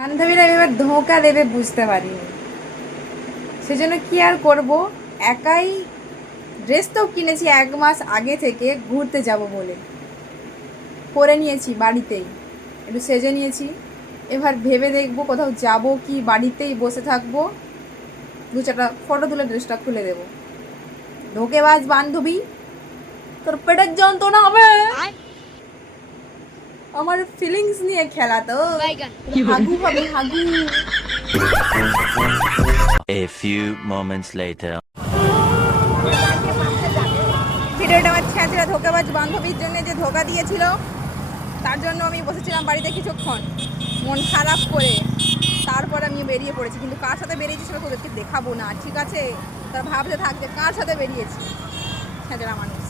বান্ধবীরা এবার ধোঁকা দেবে বুঝতে পারিনি, সেজন্য কি আর করব, একাই ড্রেস তো কিনেছি 1 মাস আগে থেকে ঘুরতে যাব বলে, পরে নিয়েছি বাড়িতেই, একটু সেজে নিয়েছি। এবার ভেবে দেখবো কোথাও যাব কি বাড়িতেই বসে থাকবো, 2-4টা ফটো তুলে ড্রেসটা খুলে দেবো। ধোঁকেবাজ বান্ধবী, তোর পেটের যন্ত্রণা হবে। আমার ফিলিংস নিয়ে খেলা তো, হাগু হবে হাগু। A few moments later. ভিডিওটা আমার ছেঁচড়া ধোঁকাবাজ বান্ধবীর জন্য যে ধোঁকা দিয়েছিল, তার জন্য আমি বসেছিলাম বাড়িতে কিছুক্ষণ মন খারাপ করে। তারপর আমি বেরিয়ে পড়েছি, কিন্তু কার সাথে বেরিয়েছি সেটা তোদেরকে দেখাবো না, ঠিক আছে? তার ভাবতে থাকবে কার সাথে বেরিয়েছি, ছেঁচড়া মানুষ।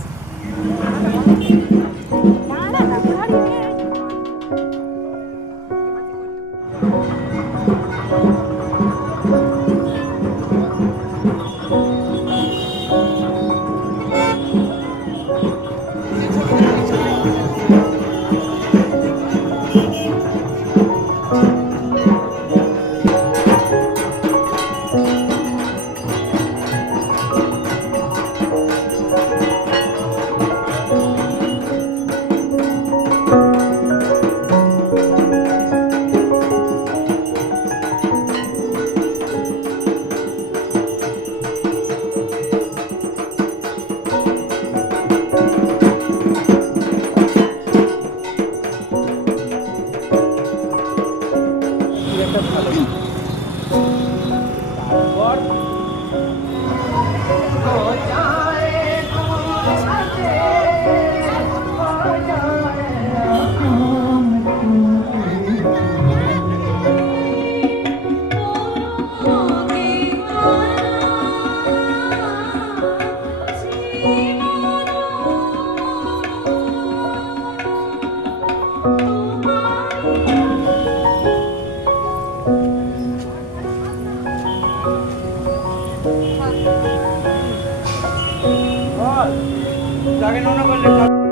जाके नौना कर ले।